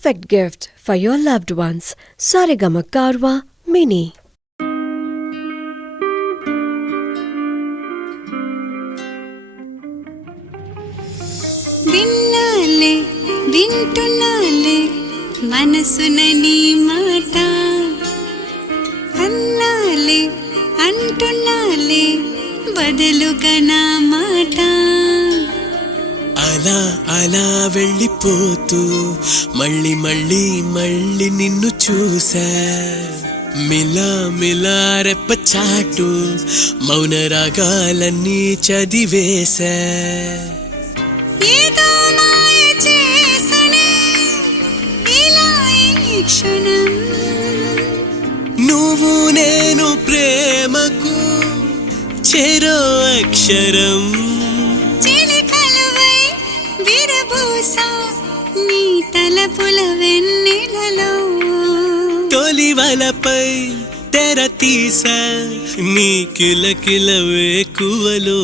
perfect gift for your loved ones. Saregama Karwa Mini. విన్నాలే వింటున్నాలే మనసున నీ మాట అన్నాలే అంటున్నాలే బదులుగా నా మాట అలా అలా వెళ్ళిపోతూ మళ్ళీ మళ్ళీ మళ్ళీ నిన్ను చూసా మిలా మిలా రెప్పచాటు మౌన రాగాలన్నీ చదివేశా ఏదో మాయ చేసనే ఇలా ఈ క్షణం నువ్వు నేను ప్రేమకు చెరో అక్షరం చిలికలువై విరబూసా నీ తలపుల వెన్నెలలో తొలి వలపై తెర తీసా నీ కిలకిల వేకువలో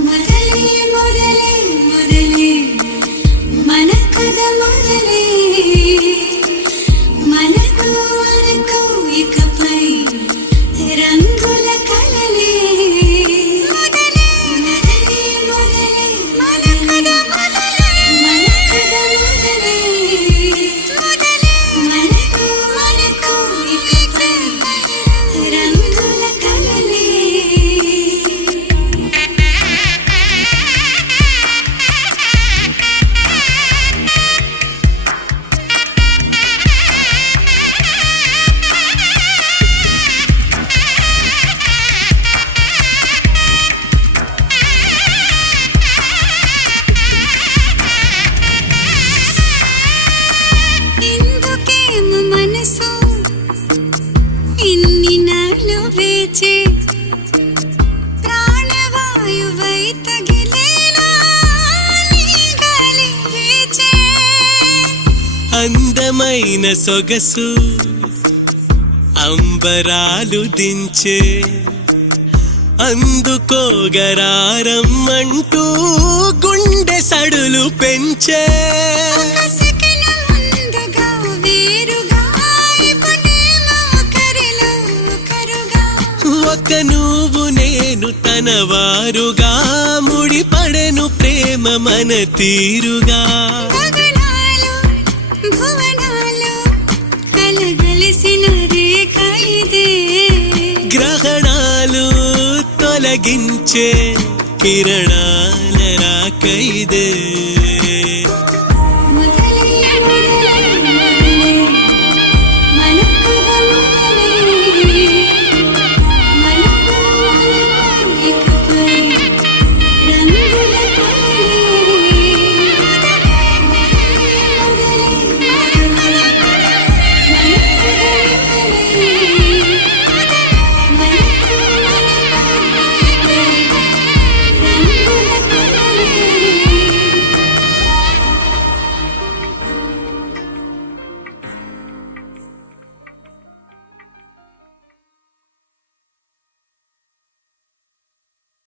మొదలే మొదలే మొదలే మన కథ మొదలే మనకు మనకు ఇకపై రంగుల కలలే మొదలే మొదలే మొదలే మన కథ మొదలే మన కథ మొదలే మొదలే మనకు మనకు ఇకపై రంగుల కలలే ఇందుకేమో మనసు ఇన్ని నాళ్ళు వేచే ప్రాణవాయువై తగిలేనా నీ గాలి వీచే అందమైన సొగసు అంబరాలు దించే అందుకోగరారం అంటూ గుండె సడులు పెంచే కసకిన ముందుగా వేరుగా ఇప్పుడేమో ఒకరిలో ఒకరుగా ఒక నువ్వు నేను తన వారుగా ముడిపడెను ప్రేమ మన తీరుగా గగనాలు భువనాలు కలగలిసిన రేఖ ఇదే గ్రహణాలు తొలగించే కిరణాల రాకైదే